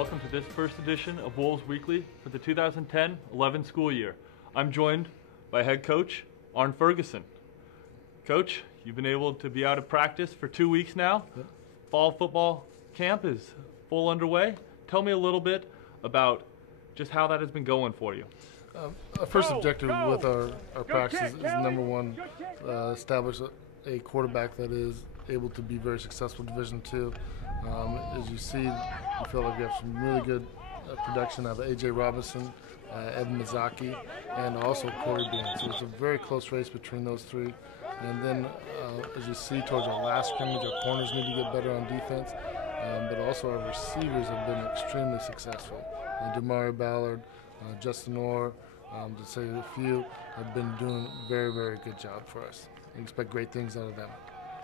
welcome to this first edition of Wolves Weekly for the 2010-11 school year. I'm joined by head coach Arne Ferguson. Coach, you've been able to be out of practice for 2 weeks now. Yep. Fall Football camp is full underway. Tell me a little bit about just how that has been going for you. Our first objective with our practice is number one, establish a quarterback that is able to be very successful Division II. As you see, we feel like we have some really good production out of A.J. Robinson, Evan Mizaki, and also Corey Bean. So it's a very close race between those three. And then, as you see, towards our last scrimmage, our corners need to get better on defense, but also our receivers have been extremely successful. Demario Ballard, Justin Orr, to say a few, have been doing a very, very good job for us. We expect great things out of them.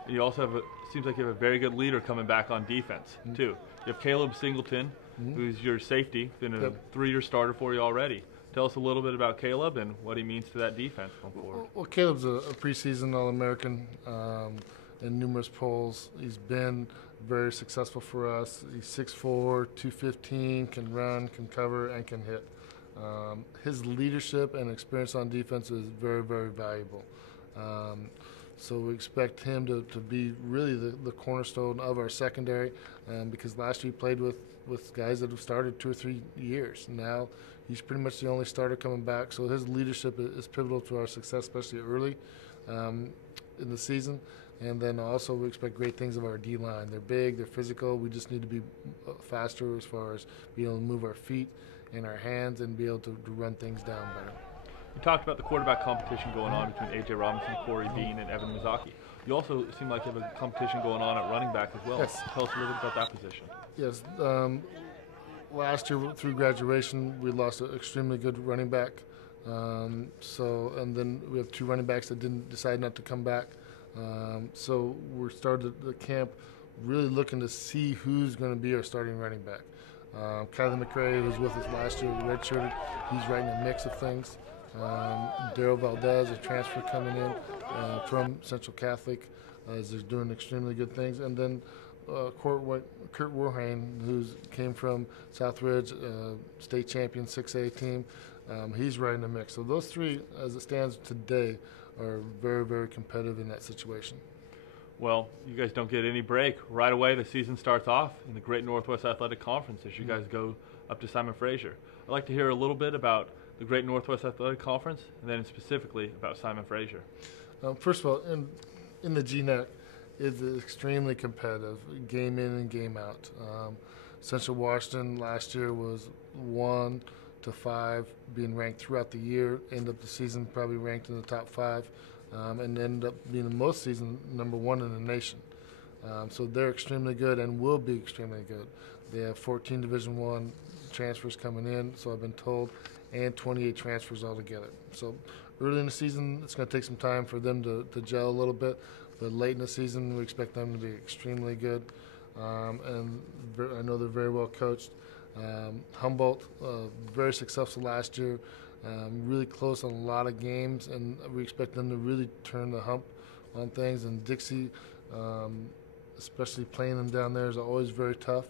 You also have seems like you have a very good leader coming back on defense, too. You have Caleb Singleton, who's your safety, been a 3-year starter for you already. Tell us a little bit about Caleb and what he means to that defense going forward. Well, Caleb's a preseason All-American in numerous polls. He's been very successful for us. He's 6'4", 215, can run, can cover, and can hit. His leadership and experience on defense is very, very valuable. So we expect him to be really the cornerstone of our secondary, because last year he played with guys that have started 2 or 3 years. Now he's pretty much the only starter coming back, so his leadership is pivotal to our success, especially early in the season. And then also we expect great things of our D-line. They're big, they're physical. We just need to be faster as far as being able to move our feet and our hands and be able to run things down better. You talked about the quarterback competition going on between A.J. Robinson, Corey Bean, and Evan Mizaki. You also seem like you have a competition going on at running back as well. Yes. Tell us a little bit about that position. Yes. Last year through graduation, we lost an extremely good running back. And then we have 2 running backs that didn't decide not to come back. So we started the camp really looking to see who's going to be our starting running back. Kylie McRae, who was with us last year, redshirted, he's right in the mix of things. Daryl Valdez, a transfer coming in from Central Catholic, is doing extremely good things. And then Kurt Warhane, who came from Southridge, state champion 6A team, he's right in the mix. So those 3, as it stands today, are very, very competitive in that situation. Well, you guys don't get any break. Right away, the season starts off in the Great Northwest Athletic Conference as you guys go up to Simon Fraser. I'd like to hear a little bit about the Great Northwest Athletic Conference, and then specifically about Simon Fraser. First of all, in the GNAC, it's extremely competitive, game in and game out. Central Washington last year was 1 to 5, being ranked throughout the year. Ended up the season probably ranked in the top 5, and ended up being the most season number 1 in the nation. So they're extremely good and will be extremely good. They have 14 Division I transfers coming in, so I've been told, and 28 transfers altogether. So early in the season, it's going to take some time for them to gel a little bit, but late in the season, we expect them to be extremely good, and I know they're very well coached. Humboldt, very successful last year, really close on a lot of games, and we expect them to really turn the hump on things. And Dixie, especially playing them down there, is always very tough.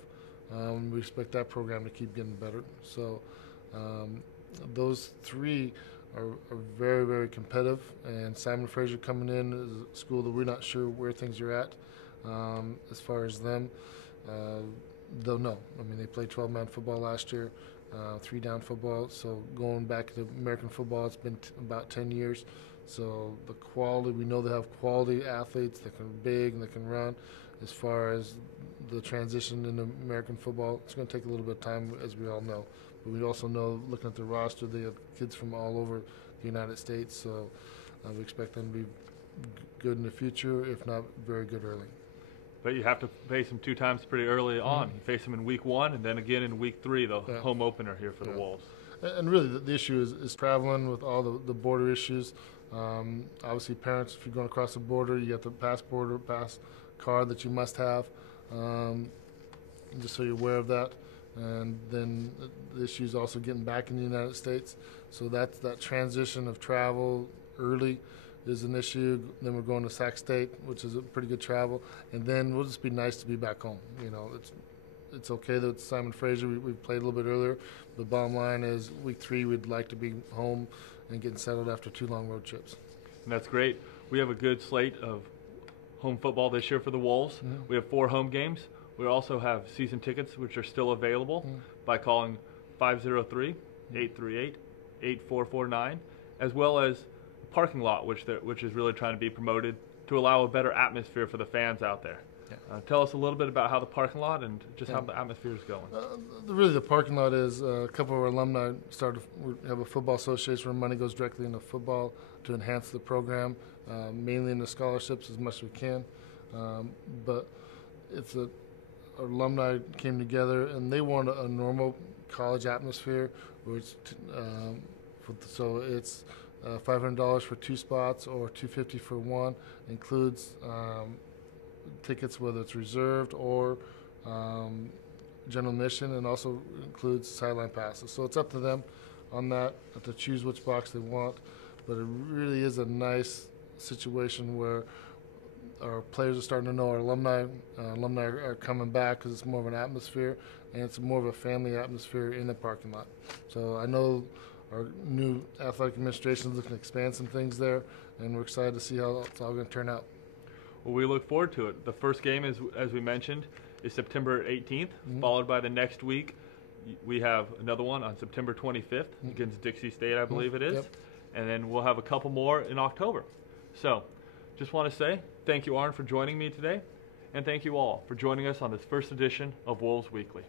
We expect that program to keep getting better. So those 3 are very, very competitive, and Simon Fraser coming in is a school that we're not sure where things are at as far as them. They'll know. I mean, they played 12-man football last year, 3-down football. So going back to American football, it's been about 10 years. So the quality, we know they have quality athletes that can big and that can run. As far as the transition into American football, it's going to take a little bit of time, as we all know. But we also know, looking at the roster, they have kids from all over the United States. So we expect them to be good in the future, if not very good early. But you have to face them 2 times pretty early on. You face them in week 1 and then again in week 3, the home opener here for the Wolves. And really the issue is traveling with all the border issues. Obviously, parents, if you're going across the border, you got the pass card that you must have, just so you're aware of that. And then the issue is also getting back in the United States. So that's that transition of travel early is an issue. Then we're going to Sac State, which is a pretty good travel, and then we'll just be nice to be back home. You know, it's okay that it's Simon Fraser. We played a little bit earlier. The bottom line is week 3, we'd like to be home and getting settled after 2 long road trips. And that's great. We have a good slate of home football this year for the Wolves. Mm-hmm. We have 4 home games. We also have season tickets, which are still available by calling 503-838-8449, as well as a parking lot, which is really trying to be promoted to allow a better atmosphere for the fans out there. Yeah. Tell us a little bit about how the parking lot and just how the atmosphere is going. Really, the parking lot is a couple of our alumni we have a football association where money goes directly into football to enhance the program, mainly into scholarships as much as we can. But our alumni came together and they want a normal college atmosphere, so it's $500 for 2 spots or $250 for 1. Includes tickets whether it's reserved or general admission, and also includes sideline passes. So it's up to them on that to choose which box they want. But it really is a nice situation where our players are starting to know our alumni. Alumni are coming back because it's more of an atmosphere, and it's more of a family atmosphere in the parking lot. So I know our new athletic administration is looking to expand some things there, and we're excited to see how it's all going to turn out. Well, we look forward to it. The first game, as we mentioned, is September 18th, followed by the next week. We have another one on September 25th against Dixie State, I believe it is. Yep. And then we'll have a couple more in October. So just want to say thank you, Arne, for joining me today, and thank you all for joining us on this first edition of Wolves Weekly.